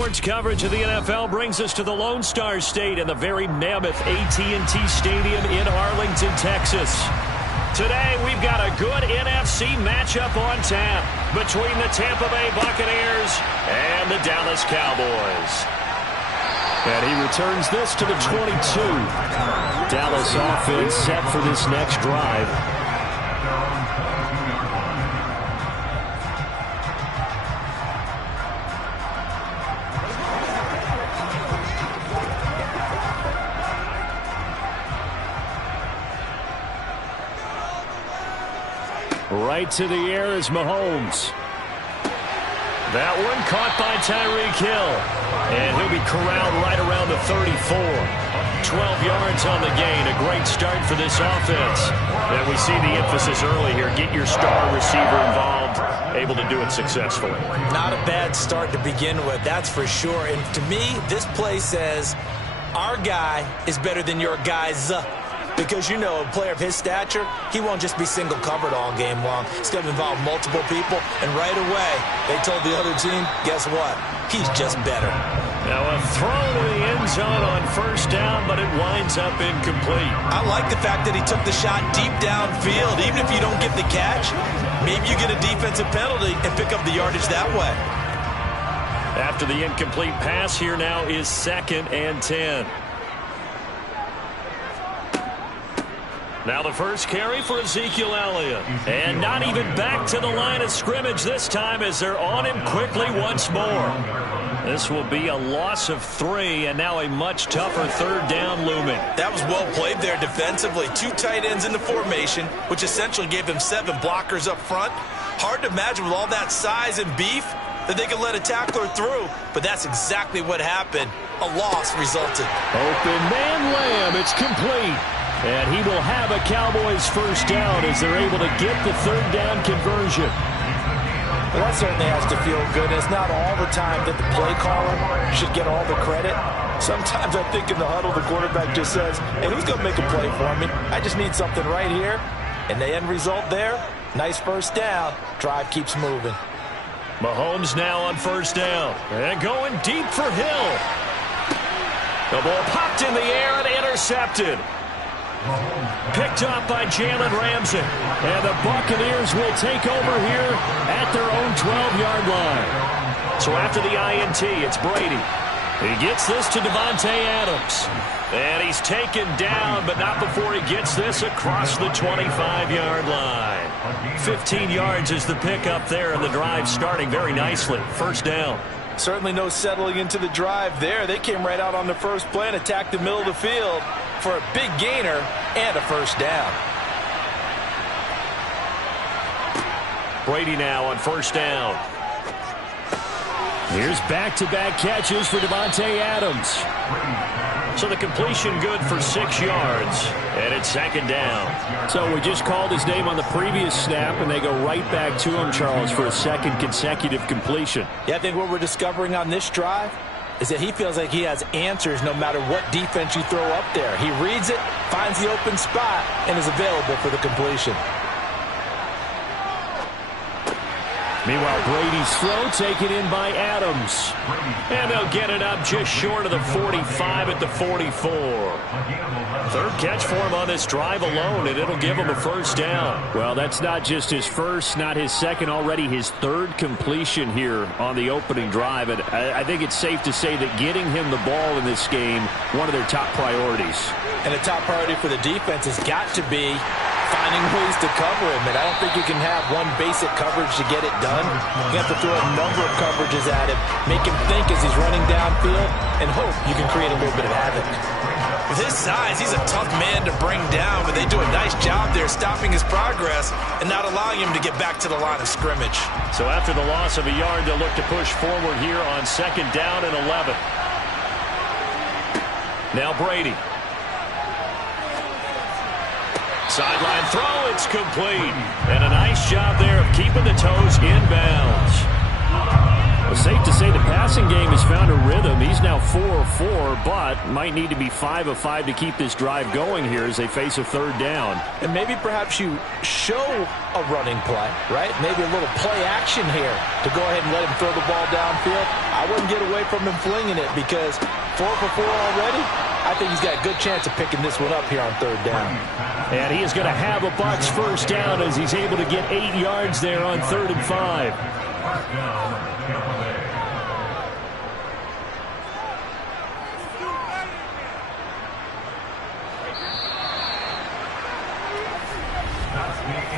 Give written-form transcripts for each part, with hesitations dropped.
Sports coverage of the NFL brings us to the Lone Star State and the very mammoth AT&T Stadium in Arlington, Texas. Today, we've got a good NFC matchup on tap between the Tampa Bay Buccaneers and the Dallas Cowboys. And he returns this to the 22. Dallas offense set for this next drive. Right to the air is Mahomes. That one caught by Tyreek Hill. And he'll be corralled right around the 34. 12 yards on the gain. A great start for this offense. And we see the emphasis early here. Get your star receiver involved. Able to do it successfully. Not a bad start to begin with, that's for sure. And to me, this play says, our guy is better than your guys. Because, you know, a player of his stature, he won't just be single covered all game long. It's going to involve multiple people. And right away, they told the other team, guess what? He's just better. Now a throw to the end zone on first down, but it winds up incomplete. I like the fact that he took the shot deep downfield. Even if you don't get the catch, maybe you get a defensive penalty and pick up the yardage that way. After the incomplete pass, here now is 2nd and 10. Now the first carry for Ezekiel Elliott. And not even back to the line of scrimmage this time as they're on him quickly once more. This will be a loss of 3 and now a much tougher 3rd down looming. That was well played there defensively. 2 tight ends in the formation, which essentially gave them 7 blockers up front. Hard to imagine with all that size and beef that they could let a tackler through, but that's exactly what happened. A loss resulted. Open man Lamb, it's complete. And he will have a Cowboys first down as they're able to get the 3rd down conversion. Well, that certainly has to feel good. It's not all the time that the play caller should get all the credit. Sometimes I think in the huddle, the quarterback just says, hey, who's going to make a play for me? I just need something right here. And the end result there, nice first down. Drive keeps moving. Mahomes now on first down. And going deep for Hill. The ball popped in the air and intercepted. Picked off by Jalen Ramsey. And the Buccaneers will take over here at their own 12-yard line. So after the INT, it's Brady. He gets this to Davante Adams. And he's taken down, but not before he gets this across the 25-yard line. 15 yards is the pickup there, and the drive starting very nicely. First down. Certainly no settling into the drive there. They came right out on the first play and attacked the middle of the field for a big gainer and a first down. Brady now on first down. Here's back-to-back catches for Davante Adams. So the completion good for 6 yards, and it's 2nd down. So we just called his name on the previous snap, and they go right back to him, Charles, for a 2nd consecutive completion. Yeah, I think what we're discovering on this drive is that he feels like he has answers no matter what defense you throw up there. He reads it, finds the open spot, and is available for the completion. Meanwhile, Brady's throw taken in by Adams. And they'll get it up just short of the 45 at the 44. 3rd catch for him on this drive alone, and it'll give him a first down. Well, that's not just his first, not his second, already his 3rd completion here on the opening drive. And I think it's safe to say that getting him the ball in this game, one of their top priorities. And the top priority for the defense has got to be finding ways to cover him, and I don't think you can have one basic coverage to get it done. You have to throw a number of coverages at him, make him think as he's running downfield, and hope you can create a little bit of havoc. With his size, he's a tough man to bring down, but they do a nice job there stopping his progress and not allowing him to get back to the line of scrimmage. So after the loss of a yard, they'll look to push forward here on 2nd down and 11. Now Brady. Sideline throw, it's complete. And a nice job there of keeping the toes inbounds. Well, safe to say the passing game has found a rhythm. He's now 4 of 4, but might need to be 5 of 5 to keep this drive going here as they face a third down. And maybe perhaps you show a running play, right? Maybe a little play action here to go ahead and let him throw the ball downfield. I wouldn't get away from him flinging it because 4 for 4 already. I think he's got a good chance of picking this one up here on third down. And he is going to have a Bucs first down as he's able to get 8 yards there on 3rd and 5.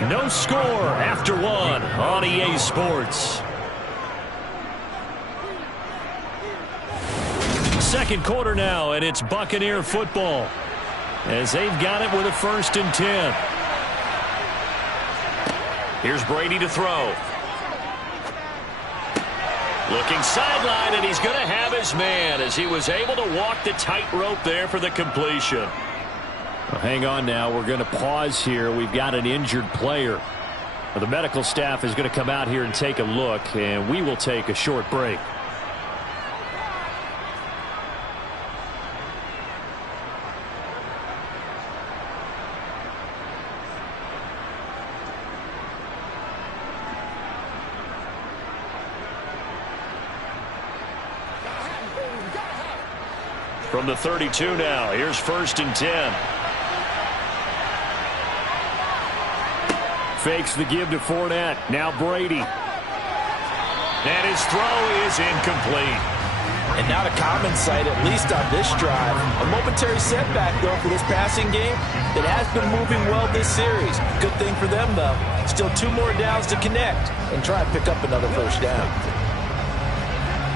No score after 1 on EA Sports. Second quarter now, and it's Buccaneer football as they've got it with a 1st and 10. Here's Brady to throw. Looking sideline, and he's going to have his man as he was able to walk the tightrope there for the completion. Well, hang on now. We're going to pause here. We've got an injured player. Well, the medical staff is going to come out here and take a look, and we will take a short break. From the 32 now, here's 1st and 10. Fakes the give to Fournette. Now Brady. And his throw is incomplete. And not a common sight, at least on this drive. A momentary setback, though, for this passing game that has been moving well this series. Good thing for them, though. Still 2 more downs to connect and try and pick up another first down.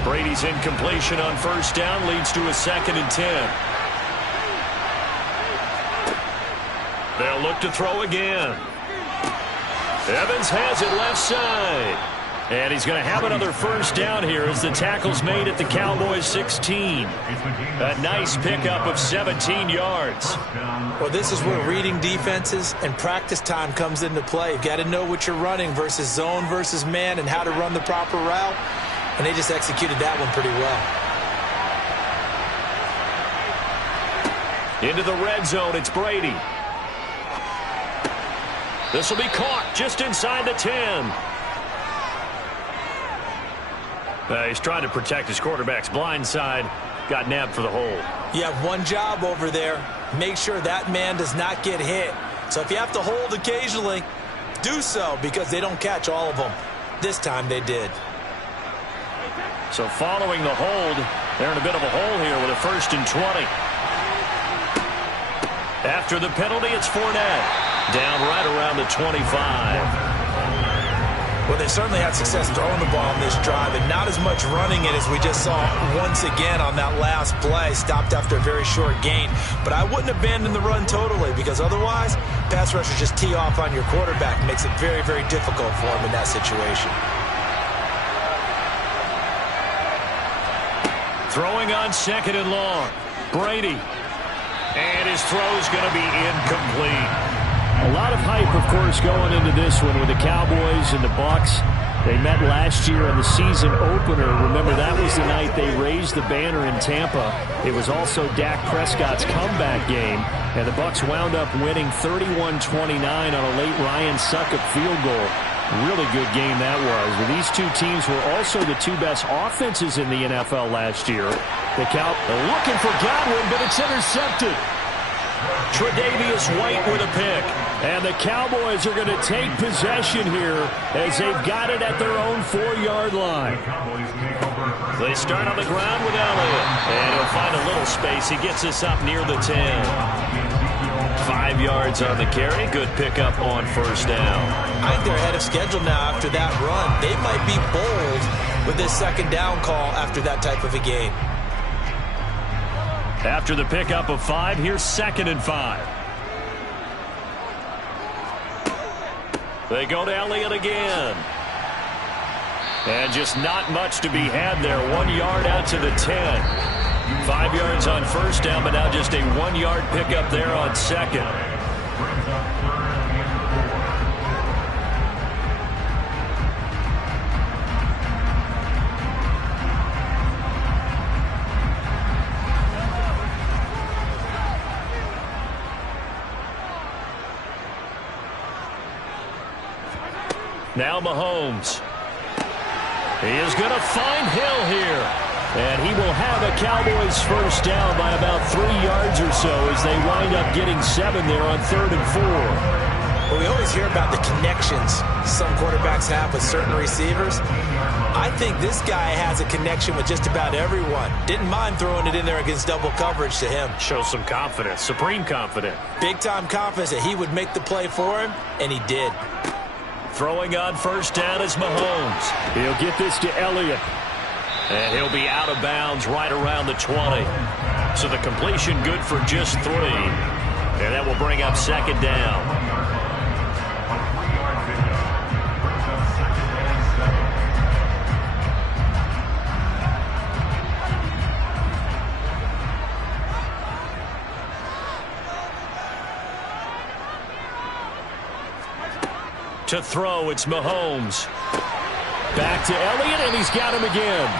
Brady's incompletion on 1st down leads to a 2nd and 10. They'll look to throw again. Evans has it left side. And he's going to have another first down here as the tackle's made at the Cowboys 16. A nice pickup of 17 yards. Well, this is where reading defenses and practice time comes into play. You've got to know what you're running versus zone versus man and how to run the proper route. And they just executed that one pretty well. Into the red zone, it's Brady. This will be caught just inside the 10. He's trying to protect his quarterback's blind side. Got nabbed for the hold. You have one job over there. Make sure that man does not get hit. So if you have to hold occasionally, do so because they don't catch all of them. This time they did. So following the hold, they're in a bit of a hole here with a 1st and 20. After the penalty, it's Fournette. Down right around the 25. Well, they certainly had success throwing the ball on this drive and not as much running it as we just saw once again on that last play. Stopped after a very short gain. But I wouldn't abandon the run totally because otherwise, pass rushers just tee off on your quarterback. Makes it very, very difficult for him in that situation. Throwing on 2nd and long. Brady. And his throw's going to be incomplete. A lot of hype, of course, going into this one with the Cowboys and the Bucs. They met last year on the season opener. Remember, that was the night they raised the banner in Tampa. It was also Dak Prescott's comeback game. And the Bucs wound up winning 31-29 on a late Ryan Succop field goal. Really good game that was. But these two teams were also the 2 best offenses in the NFL last year. The Cowboys looking for Godwin, but it's intercepted. Tre'Davious White with a pick. And the Cowboys are going to take possession here as they've got it at their own 4-yard line. They start on the ground with Elliott. And he'll find a little space. He gets us up near the 10. 5 yards on the carry. Good pickup on 1st down. I think they're ahead of schedule now after that run. They might be bold with this 2nd down call after that type of a game. After the pickup of 5, here's 2nd and 5. They go to Elliott again. And just not much to be had there. 1 yard out to the 10. 5 yards on 1st down, but now just a 1-yard pickup there on 2nd. Now Mahomes. He is going to find Hill here. And he will have a Cowboys first down by about 3 yards or so as they wind up getting 7 there on 3rd and 4. Well, we always hear about the connections some quarterbacks have with certain receivers. I think this guy has a connection with just about everyone. Didn't mind throwing it in there against double coverage to him. Shows some confidence, supreme confidence. Big-time confidence that he would make the play for him, and he did. Throwing on first down is Mahomes. He'll get this to Elliott. And he'll be out of bounds right around the 20. So the completion good for just 3. And that will bring up 2nd down. To throw, it's Mahomes. Back to Elliott, and he's got him again.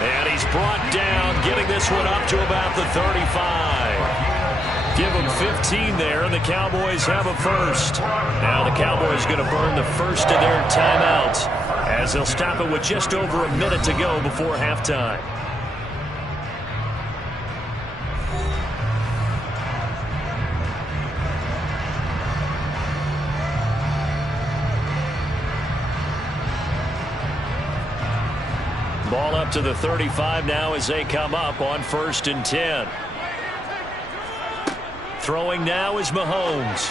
And he's brought down, getting this one up to about the 35. Give him 15 there, and the Cowboys have a first. Now the Cowboys going to burn the first of their timeouts as they'll stop it with just over a minute to go before halftime. Ball up to the 35 now as they come up on 1st and 10. Throwing now is Mahomes.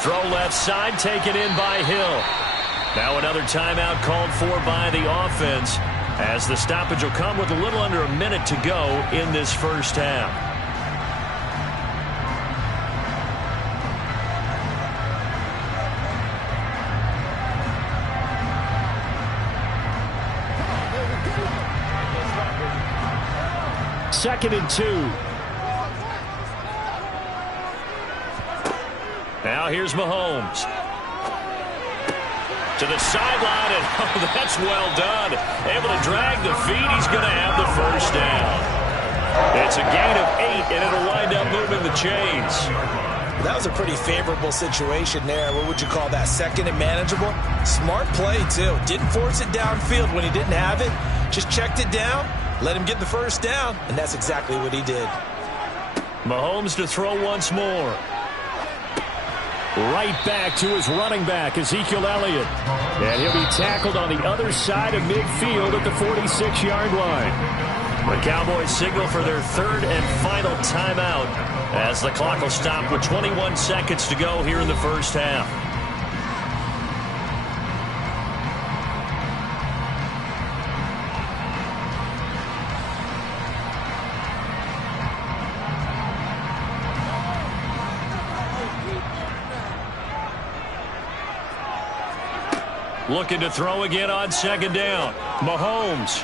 Throw left side, taken in by Hill. Now another timeout called for by the offense as the stoppage will come with a little under a minute to go in this first half. Second and 2. Now here's Mahomes. To the sideline, and oh, that's well done. Able to drag the feet. He's going to have the first down. It's a gain of 8, and it'll wind up moving the chains. That was a pretty favorable situation there. What would you call that? Second and manageable? Smart play, too. Didn't force it downfield when he didn't have it. Just checked it down. Let him get the first down, and that's exactly what he did. Mahomes to throw once more. Right back to his running back, Ezekiel Elliott. And he'll be tackled on the other side of midfield at the 46-yard line. The Cowboys signal for their 3rd and final timeout as the clock will stop with 21 seconds to go here in the first half. Looking to throw again on 2nd down. Mahomes.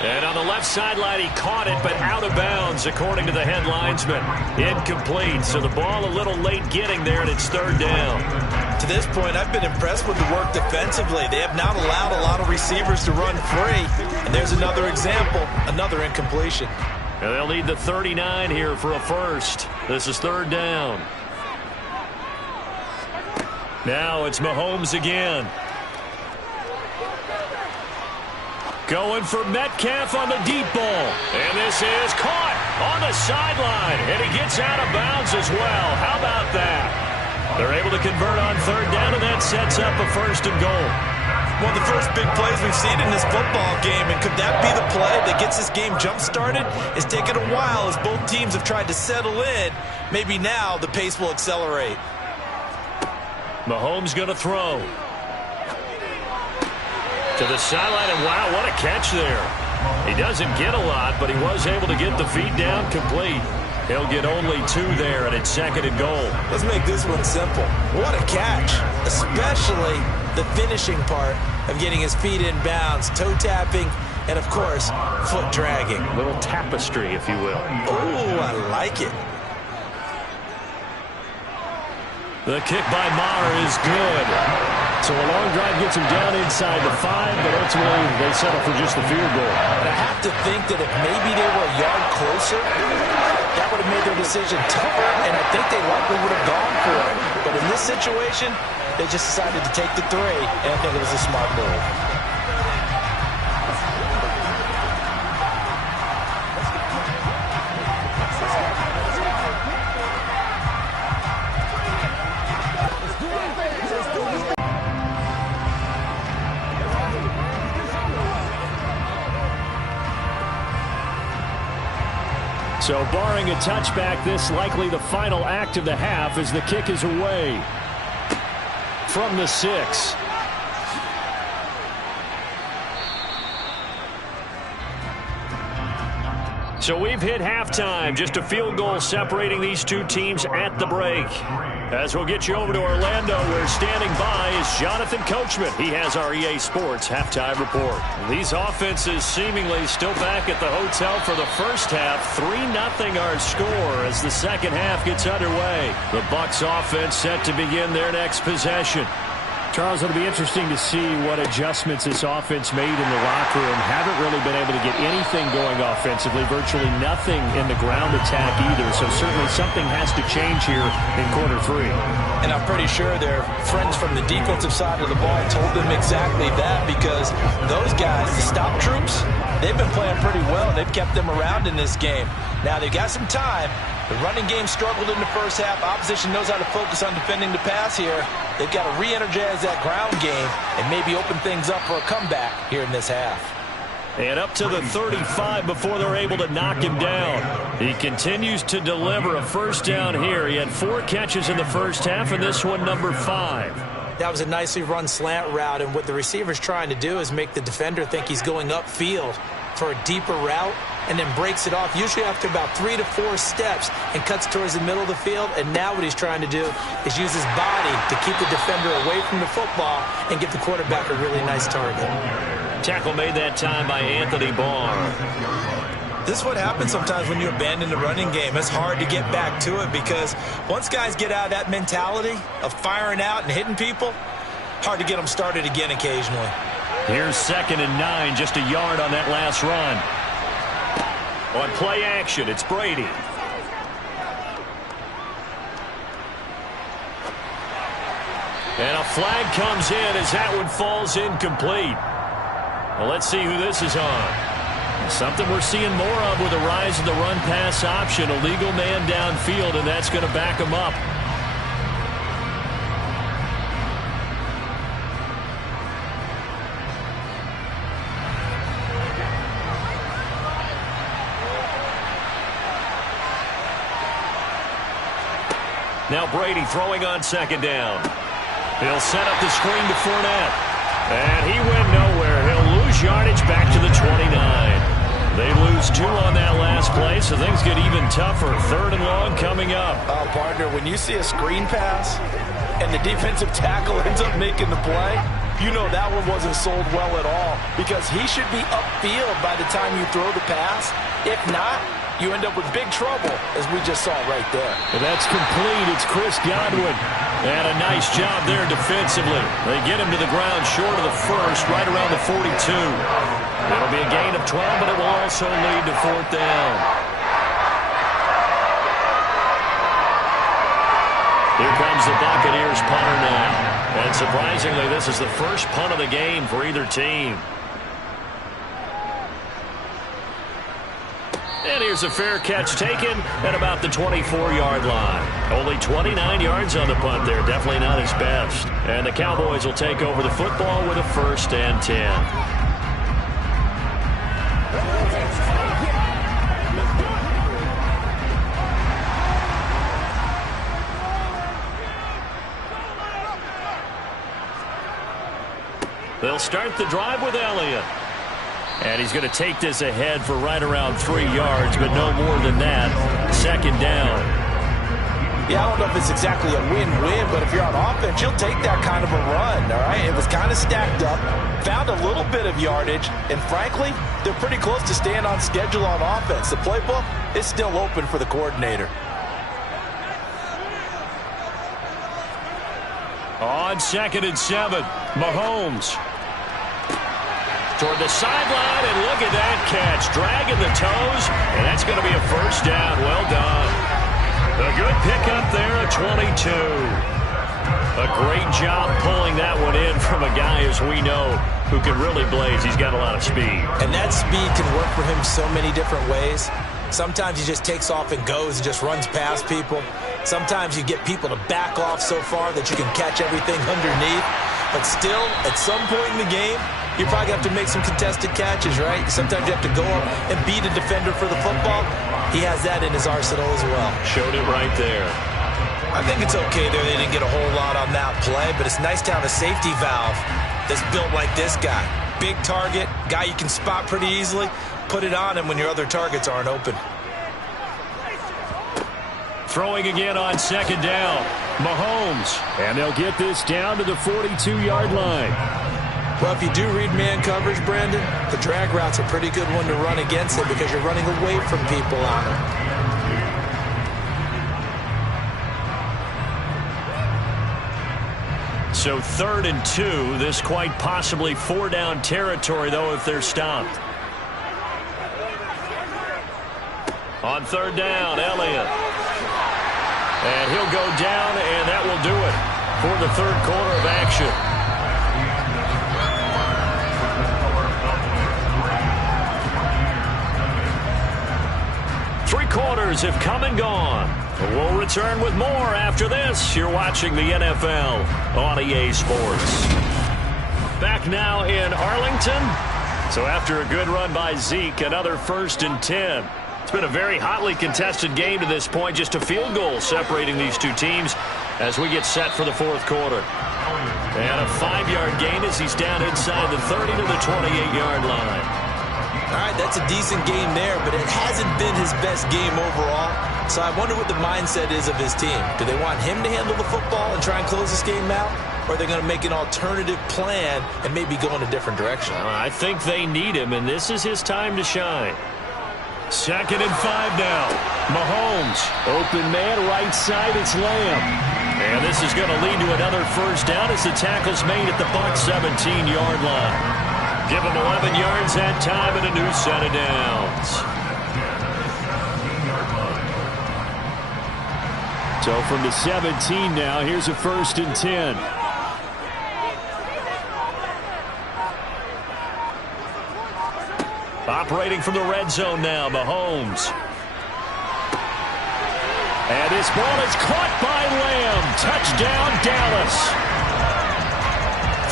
And on the left sideline, he caught it, but out of bounds, according to the head linesman. Incomplete, so the ball a little late getting there, and it's 3rd down. To this point, I've been impressed with the work defensively. They have not allowed a lot of receivers to run free. And there's another example, another incompletion. And they'll need the 39 here for a first. This is 3rd down. Now it's Mahomes again. Going for Metcalf on the deep ball. And this is caught on the sideline. And he gets out of bounds as well. How about that? They're able to convert on 3rd down, and that sets up a 1st and goal. One of the first big plays we've seen in this football game. And could that be the play that gets this game jump-started? It's taken a while as both teams have tried to settle in. Maybe now the pace will accelerate. Mahomes going to throw. To the sideline, and wow, what a catch there. He doesn't get a lot, but he was able to get the feet down complete. He'll get only 2 there, and it's 2nd and goal. Let's make this one simple. What a catch, especially the finishing part of getting his feet in bounds, toe tapping, and of course, foot dragging. A little tapestry, if you will. Oh, I like it. The kick by Maher is good. So a long drive gets him down inside the 5, but ultimately they settle for just the field goal. But I have to think that if maybe they were a yard closer, that would have made their decision tougher, and I think they likely would have gone for it. But in this situation, they just decided to take the 3, and I think it was a smart move. So barring a touchback, this likely the final act of the half as the kick is away from the 6. So we've hit halftime. Just a field goal separating these two teams at the break. As we'll get you over to Orlando, where standing by is Jonathan Coachman. He has our EA Sports halftime report. These offenses seemingly still back at the hotel for the first half. 3-0 our score as the second half gets underway. The Bucs offense set to begin their next possession. Charles, it'll be interesting to see what adjustments this offense made in the locker room. Haven't really been able to get anything going offensively, virtually nothing in the ground attack either. So certainly something has to change here in quarter 3. And I'm pretty sure their friends from the defensive side of the ball told them exactly that, because those guys, the stop troops, they've been playing pretty well. They've kept them around in this game. Now they've got some time. The running game struggled in the first half. Opposition knows how to focus on defending the pass here. They've got to re-energize that ground game and maybe open things up for a comeback here in this half. And up to the 35 before they're able to knock him down. He continues to deliver a first down here. He had 4 catches in the first half, and this one number 5. That was a nicely run slant route, and what the receiver's trying to do is make the defender think he's going upfield for a deeper route, and then breaks it off, usually after about 3 to 4 steps, and cuts towards the middle of the field. And now what he's trying to do is use his body to keep the defender away from the football and give the quarterback a really nice target. Tackle made that time by Anthony Barr. This is what happens sometimes when you abandon the running game. It's hard to get back to it, because once guys get out of that mentality of firing out and hitting people, hard to get them started again occasionally. Here's 2nd and 9, just a yard on that last run. On play action, it's Brady. And a flag comes in as that one falls incomplete. Well, let's see who this is on. Something we're seeing more of with the rise of the run-pass option. A legal man downfield, and that's going to back him up. Now Brady throwing on 2nd down. He'll set up the screen to Fournette. And he went nowhere. He'll lose yardage back to the 29. They lose 2 on that last play, so things get even tougher. 3rd and long coming up. Partner, when you see a screen pass and the defensive tackle ends up making the play, you know that one wasn't sold well at all, because he should be upfield by the time you throw the pass. If not, you end up with big trouble, as we just saw right there. But that's complete. It's Chris Godwin. And a nice job there defensively. They get him to the ground short of the first, right around the 42. It'll be a gain of 12, but it will also lead to 4th down. Here comes the Buccaneers punter now. And surprisingly, this is the first punt of the game for either team. And here's a fair catch taken at about the 24-yard line. Only 29 yards on the punt there. Definitely not his best. And the Cowboys will take over the football with a 1st and 10. They'll start the drive with Elliott. And he's going to take this ahead for right around 3 yards, but no more than that. 2nd down. Yeah, I don't know if it's exactly a win-win, but if you're on offense, you'll take that kind of a run, all right? It was kind of stacked up, found a little bit of yardage, and frankly, they're pretty close to staying on schedule on offense. The playbook is still open for the coordinator. On 2nd and 7, Mahomes. Toward the sideline, and look at that catch. Dragging the toes, and that's going to be a 1st down. Well done. A good pickup there at 22. A great job pulling that one in from a guy, as we know, who can really blaze. He's got a lot of speed. And that speed can work for him so many different ways. Sometimes he just takes off and goes and just runs past people. Sometimes you get people to back off so far that you can catch everything underneath. But still, at some point in the game, you probably have to make some contested catches, right? Sometimes you have to go up and beat a defender for the football. He has that in his arsenal as well. Showed it right there. I think it's okay there. They didn't get a whole lot on that play, but it's nice to have a safety valve that's built like this guy. Big target, guy you can spot pretty easily. Put it on him when your other targets aren't open. Throwing again on second down. Mahomes. And they'll get this down to the 42-yard line. Well, if you do read man coverage, Brandon, the drag route's a pretty good one to run against it because you're running away from people on it. So 3rd and 2. This quite possibly 4-down territory, though, if they're stopped. On 3rd down, Elliott. And he'll go down, and that will do it for the 3rd quarter of action. Three quarters have come and gone. We'll return with more after this. You're watching the NFL on EA Sports. Back now in Arlington. So after a good run by Zeke, another 1st and 10. It's been a very hotly contested game to this point. Just a field goal separating these two teams as we get set for the 4th quarter. And a 5-yard gain as he's down inside the 30 to the 28-yard line. All right, that's a decent game there, but it hasn't been his best game overall. So I wonder what the mindset is of his team. Do they want him to handle the football and try and close this game out? Or are they going to make an alternative plan and maybe go in a different direction? I think they need him, and this is his time to shine. 2nd and 5 now. Mahomes. Open man, right side, it's Lamb. And this is going to lead to another 1st down as the tackle's made at the Bucs 17-yard line. Give him 11 yards that time and a new set of downs. So from the 17 now, here's a 1st and 10. Operating from the red zone now, Mahomes. And this ball is caught by Lamb. Touchdown, Dallas.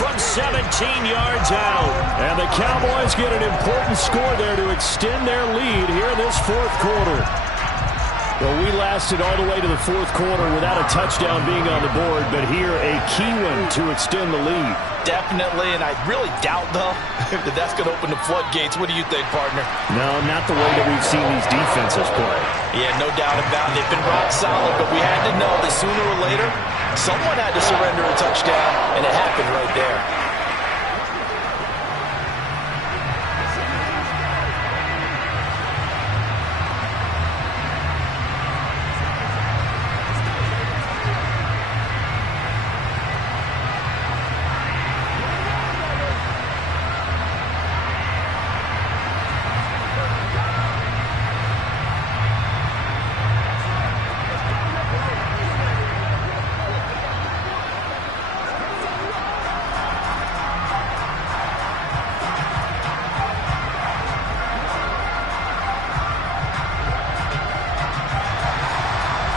From 17 yards out. And the Cowboys get an important score there to extend their lead here in this 4th quarter. Well, we lasted all the way to the 4th quarter without a touchdown being on the board, but here a key one to extend the lead. Definitely, and I really doubt, though, that that's going to open the floodgates. What do you think, partner? No, not the way that we've seen these defenses play. Yeah, no doubt about it. They've been rock solid, but we had to know that sooner or later, someone had to surrender a touchdown, and it happened right there.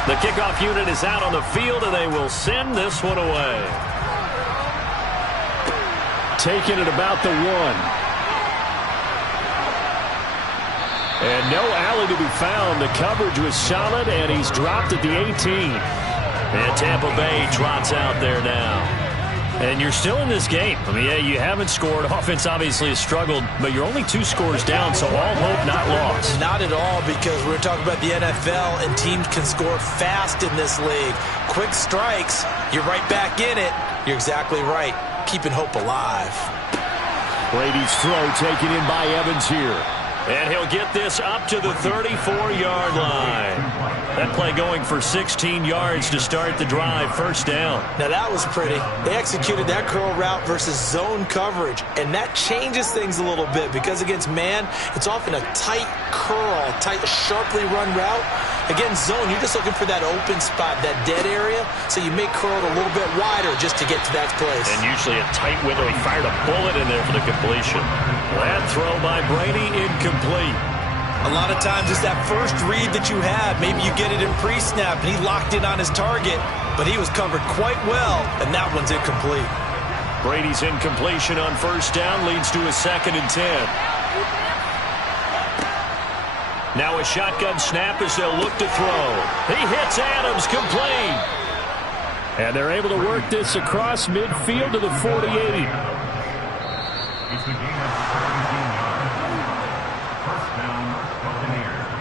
The kickoff unit is out on the field, and they will send this one away. Taking it about the 1. And no alley to be found. The coverage was solid, and he's dropped at the 18. And Tampa Bay trots out there now. And you're still in this game. I mean, yeah, you haven't scored. Offense obviously has struggled, but you're only 2 scores down, so all hope not lost. Not at all, because we're talking about the NFL, and teams can score fast in this league. Quick strikes, you're right back in it. You're exactly right. Keeping hope alive. Brady's throw taken in by Evans here. And he'll get this up to the 34-yard line. That play going for 16 yards to start the drive. First down. Now that was pretty. They executed that curl route versus zone coverage, and that changes things a little bit because against man, it's often a tight curl, tight, sharply run route. Against zone, you're just looking for that open spot, that dead area, so you make curl a little bit wider just to get to that place. And usually a tight window. He fired a bullet in there for the completion. That throw by Brady incomplete. A lot of times it's that first read that you have. Maybe you get it in pre-snap, and he locked in on his target, but he was covered quite well, and that one's incomplete. Brady's incompletion on first down leads to a 2nd and 10. Now a shotgun snap as they'll look to throw. He hits Adams, complete. And they're able to work this across midfield to the 48. It's the game of 17 yards. First down, Buccaneers.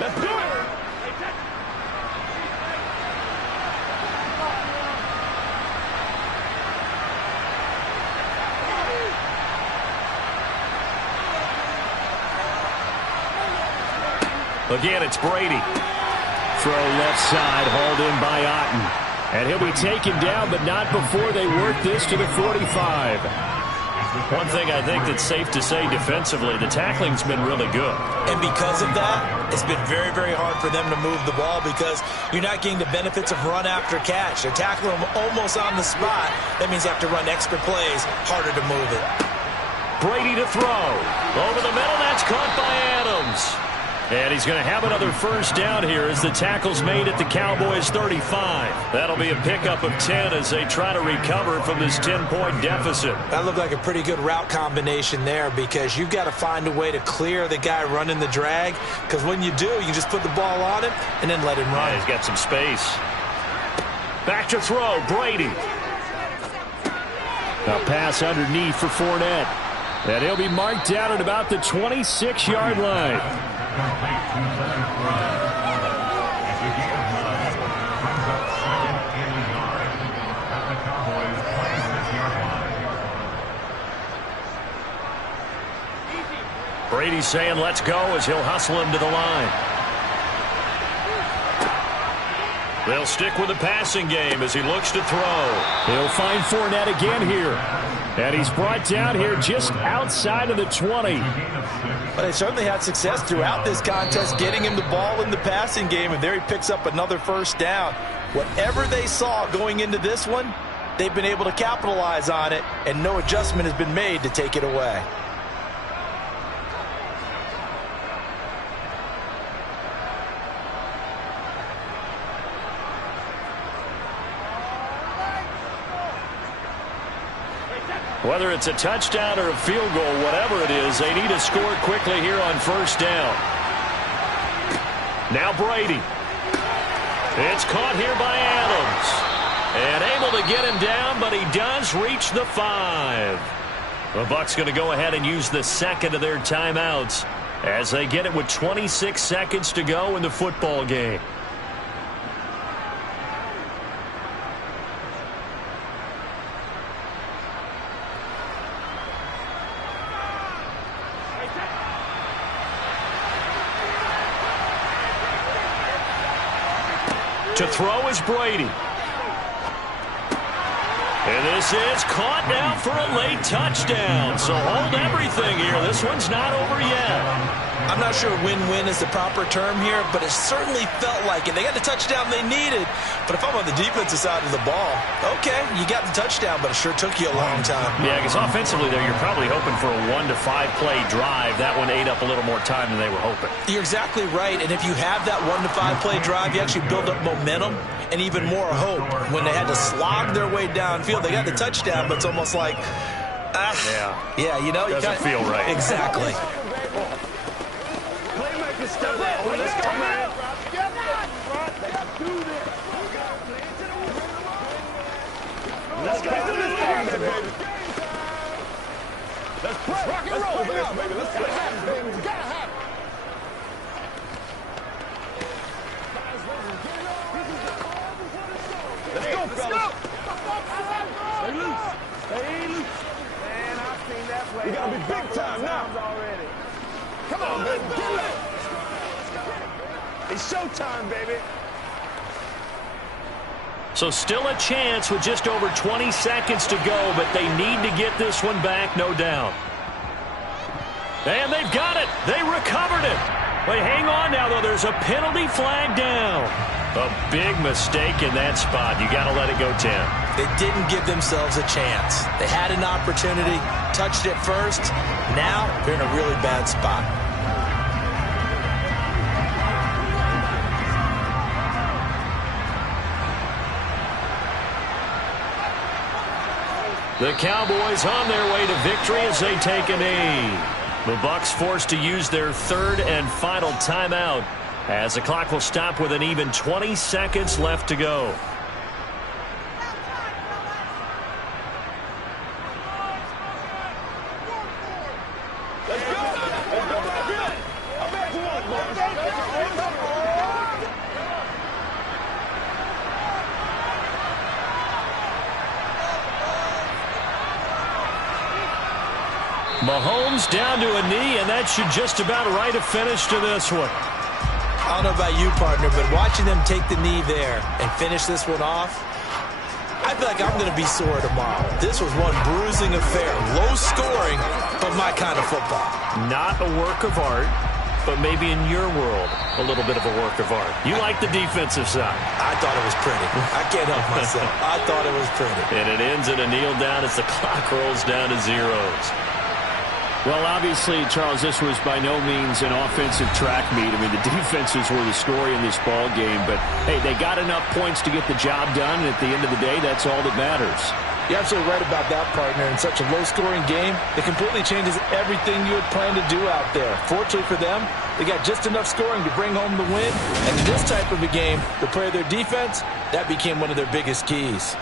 Let's do it! Again, it's Brady. Throw left side, hauled in by Otten. And he'll be taken down, but not before they work this to the 45. One thing I think that's safe to say defensively, the tackling's been really good. And because of that, it's been very, very hard for them to move the ball because you're not getting the benefits of run after catch. They're tackling them almost on the spot. That means you have to run extra plays, harder to move it. Brady to throw. Over the middle, that's caught by Adams. And he's going to have another first down here as the tackle's made at the Cowboys' 35. That'll be a pickup of 10 as they try to recover from this 10-point deficit. That looked like a pretty good route combination there because you've got to find a way to clear the guy running the drag because when you do, you just put the ball on him and then let him run. Yeah, he's got some space. Back to throw, Brady. A pass underneath for Fournette. And he'll be marked down at about the 26-yard line. Brady's saying let's go as he'll hustle him to the line. They'll stick with the passing game as he looks to throw. He'll find Fournette again here. And he's brought down here just outside of the 20. But they certainly had success throughout this contest getting him the ball in the passing game, and there he picks up another first down. Whatever they saw going into this one, they've been able to capitalize on it, and no adjustment has been made to take it away. Whether it's a touchdown or a field goal, whatever it is, they need to score quickly here on first down. Now Brady. It's caught here by Adams. And able to get him down, but he does reach the 5. The Bucs going to go ahead and use the second of their timeouts as they get it with 26 seconds to go in the football game. To throw is Brady. And this is caught now for a late touchdown. So hold everything here. This one's not over yet. I'm not sure win-win is the proper term here, but it certainly felt like it. They got the touchdown they needed. But if I'm on the defensive side of the ball, okay, you got the touchdown, but it sure took you a long time. Yeah, because offensively there, you're probably hoping for a 1 to 5 play drive. That one ate up a little more time than they were hoping. You're exactly right. And if you have that 1 to 5 play drive, you actually build up momentum and even more hope. When they had to slog their way downfield, they got the touchdown, but it's almost like, yeah, you know, doesn't feel right. Exactly. Step up. Let's go, man. Let's go to this game, baby. Let's rock and roll, baby. Let's go. Baby. We gotta have it. Let's go, fellas. Stay loose. We got to be big time now. Come on, baby. Get lit. It's showtime, baby. So still a chance with just over 20 seconds to go, but they need to get this one back, no doubt. And they've got it. They recovered it. Wait, hang on now, though. There's a penalty flag down. A big mistake in that spot. You got to let it go 10. They didn't give themselves a chance. They had an opportunity, touched it first. Now they're in a really bad spot. The Cowboys on their way to victory as they take a knee. The Bucs forced to use their third and final timeout as the clock will stop with an even 20 seconds left to go. Mahomes down to a knee, and that should just about write a finish to this one. I don't know about you, partner, but watching them take the knee there and finish this one off, I feel like I'm going to be sore tomorrow. This was one bruising affair. Low scoring, but my kind of football. Not a work of art, but maybe in your world, a little bit of a work of art. You like the defensive side. I thought it was pretty. I can't help myself. I thought it was pretty. And it ends in a kneel down as the clock rolls down to zeros. Well, obviously, Charles, this was by no means an offensive track meet. I mean, the defenses were the story in this ball game. But, hey, they got enough points to get the job done. And at the end of the day, that's all that matters. You're absolutely right about that, partner. In such a low-scoring game, it completely changes everything you had planned to do out there. Fortunately for them, they got just enough scoring to bring home the win. And in this type of a game, to play their defense, that became one of their biggest keys.